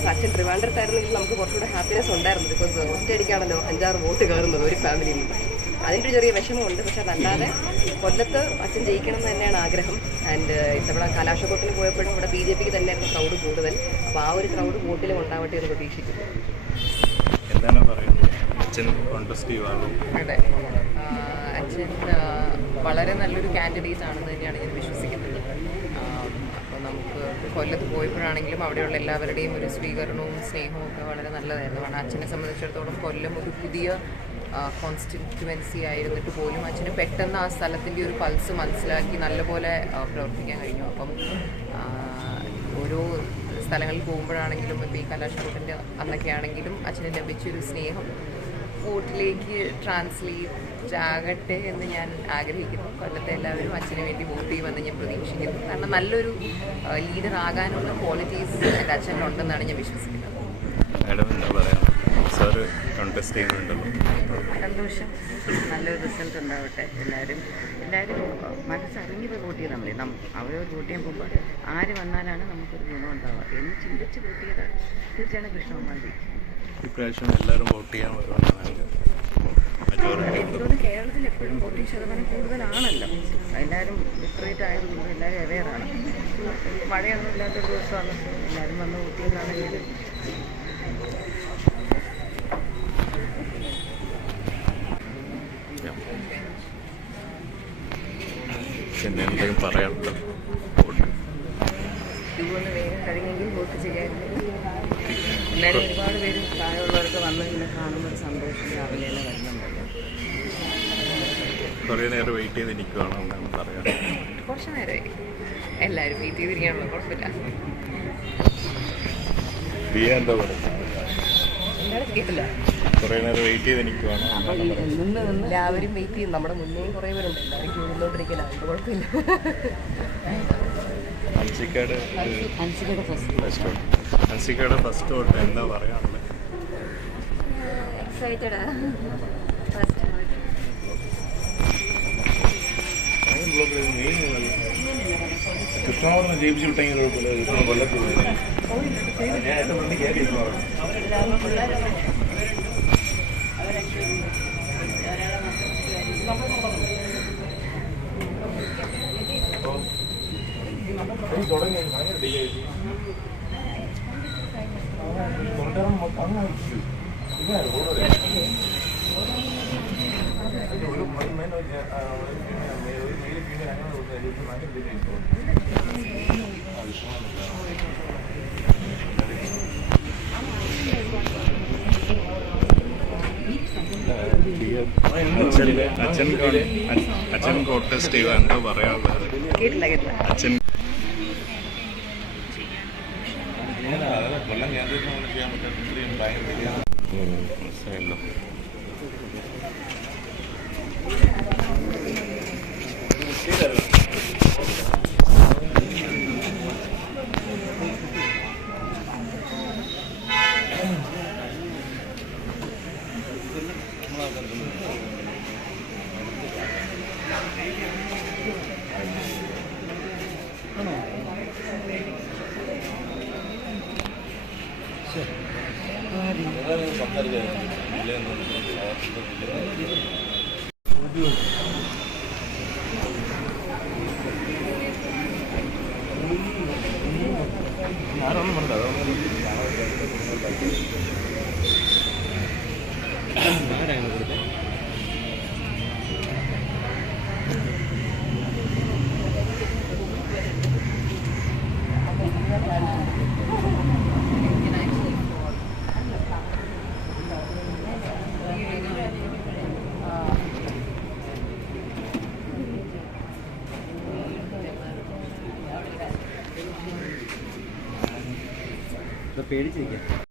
Because അച്ഛൻ ട്രിവാൻഡ്രത്തായിരുന്നെങ്കിൽ നമുക്ക് കുറച്ചുകൂടെ ഹാപ്പിനെസ് ഉണ്ടായിരുന്നു. ബിക്കോസ് ഒറ്റയടിക്കാണല്ലോ 5-6 വോട്ട് കയറുന്നത് ഒരു ഫാമിലിയിൽ നിന്ന്. അതിൻ്റെ ഒരു ചെറിയ വിഷമമുണ്ട്. പക്ഷെ അതല്ലാതെ കൊല്ലത്ത് അച്ഛൻ ജയിക്കണം എന്ന് തന്നെയാണ് ആഗ്രഹം. ആൻഡ് ഇത്തവണ കലാശക്കൊട്ടിന് പോയപ്പോഴും ഇവിടെ BJP തന്നെയായിരുന്നു ക്രൗഡ് കൂടുതൽ. അപ്പോൾ ആ ഒരു ക്രൗഡ് വോട്ടിലും ഉണ്ടാവട്ടെ എന്ന് പ്രതീക്ഷിക്കുന്നു. എന്താണ് പറയുന്നത്? അച്ഛൻ കോൺടെസ്റ്റീവ് ആകും. അതെ, അച്ഛൻ വളരെ നല്ലൊരു കാൻഡിഡേറ്റ് ആണെന്ന് തന്നെയാണ് ഞാൻ വിശ്വസിക്കുന്നത്. അപ്പോൾ നമുക്ക് കൊല്ലത്ത് പോയപ്പോഴാണെങ്കിലും അവിടെയുള്ള എല്ലാവരുടെയും ഒരു സ്വീകരണവും സ്നേഹവും ഒക്കെ വളരെ നല്ലതായിരുന്നു. കാരണം അച്ഛനെ സംബന്ധിച്ചിടത്തോളം കൊല്ലം ഒരു പുതിയ കോൺസ്റ്റിറ്റ്യുവൻസി ആയിരുന്നിട്ട് പോലും അച്ഛന് പെട്ടെന്ന് ആ സ്ഥലത്തിൻ്റെ ഒരു പൾസ് മനസ്സിലാക്കി നല്ലപോലെ പ്രവർത്തിക്കാൻ കഴിഞ്ഞു. അപ്പം ഓരോ സ്ഥലങ്ങളിൽ പോകുമ്പോഴാണെങ്കിലും ഇപ്പോൾ ഈ കലാശക്കൊട്ടിൻ്റെ അന്നൊക്കെ ആണെങ്കിലും അച്ഛന് ലഭിച്ചൊരു സ്നേഹം വോട്ടിലേക്ക് ട്രാൻസ്ലേറ്റ് ആകട്ടെ എന്ന് ഞാൻ ആഗ്രഹിക്കുന്നു. കൊല്ലത്തെ എല്ലാവരും അച്ഛന് വേണ്ടി വോട്ട് ചെയ്യുമെന്ന് ഞാൻ പ്രതീക്ഷിക്കുന്നു. കാരണം നല്ലൊരു ലീഡർ ആകാനുള്ള ക്വാളിറ്റീസ് എൻ്റെ അച്ഛനുണ്ടെന്നാണ് ഞാൻ വിശ്വസിക്കുന്നത്. മാഡം എന്താ പറയുക? സാറ് കോൺടെസ്റ്റ് ചെയ്യുന്നുണ്ടല്ലോ. സന്തോഷം, നല്ലൊരു റിസൾട്ട് ഉണ്ടാവട്ടെ. എല്ലാവരും മനസ്സറിഞ്ഞ് പോയി വോട്ട് ചെയ്താൽ മതി. അവരവർ വോട്ട് ചെയ്യാൻ പോകുമ്പോൾ ആര് വന്നാലാണ് നമുക്കൊരു ഗുണം ഉണ്ടാവുക എന്ന് ചിന്തിച്ച് വോട്ട് ചെയ്താൽ തീർച്ചയായും കൃഷ്ണകുമാർ ജയിക്കും. ഇപ്രാവശ്യം എല്ലാവരും വോട്ട് ചെയ്യാൻ വരുവാണെങ്കിൽ എനിക്കൊന്ന് കേരളത്തിൽ എപ്പോഴും വോട്ടിംഗ് ശതമാനം കൂടുതലാണല്ലോ. എല്ലാവരും ലിറ്ററേറ്റ് ആയതുകൊണ്ട് എല്ലാവരും അവെയറാണ്. മഴയൊന്നും ഇല്ലാത്തൊരു ദിവസമാണ് എല്ലാവരും വന്ന് വോട്ട് ചെയ്യുന്നതാണെങ്കിൽ പിന്നെ എന്തെങ്കിലും പറയാനുണ്ടോ? ഇതുകൊണ്ട് വേഗം കഴിഞ്ഞെങ്കിൽ വോട്ട് ചെയ്യാൻ എല്ലാവരും ഒരുപാട് പേര് പ്രായമുള്ളവർക്ക് വന്ന് ഇങ്ങനെ കാണുന്നൊരു സന്തോഷം രാവിലെ തന്നെ വരുന്നുണ്ടല്ലോ. കുറേ നേരം വെയിറ്റ് ചെയ്ത് നിൽക്കുകയാണോ എന്നാണ് പറയാം. കുറച്ച് നേരമായി എല്ലാവരും വെയിറ്റ് ചെയ്തിരിക്കാനുള്ള കുഴപ്പമില്ല. എന്താ പറയുക? കേട്ടില്ല. കുറേ നേരം വെയിറ്റ് ചെയ്ത് നിൽക്കുകയാണോ? എല്ലാവരും വെയിറ്റ് ചെയ്യും. നമ്മുടെ മുന്നേയും കുറേ പേരുണ്ട്. എല്ലാവരും ക്യൂ നിന്നോണ്ടിരിക്കില്ല. അതുകൊണ്ട് കുഴപ്പമില്ല. ഹൻസിക്കയുടെ ഫസ്റ്റ് വോട്ട് എന്താ പറയാനുള്ളത്? എക്സൈറ്റഡ്. കൃഷ്ണകുമാറിനെ ജയിപ്പിച്ചു വിട്ടെങ്കിൽ കുഴപ്പമില്ല. കൊല്ലത്തിൽ ഞാൻ എൻ്റെ ഫ്രണ്ട് കയറിയിരുന്നു. തുടങ്ങി ഭയങ്കര ഡിലേ തൊണ്ടരം അങ്ങ് ഇതാണ് കൂടുതൽ ഒരു മെയിൻ മെയിൽ ഫീമെയിൽ അങ്ങനെ ഭയങ്കര ഡിലേ അച്ഛൻ കോൺടെസ്റ്റ് ചെയ്യുക എന്താ പറയാനുള്ളത്? അച്ഛൻ കൊല്ലം കേന്ദ്രത്തിൽ ചെയ്യാൻ പറ്റുന്ന ഭയങ്കര മനസ്സിലായല്ലോ. ഞാനൊന്നും പറഞ്ഞില്ല. പേടിച്ചിരിക്കുക.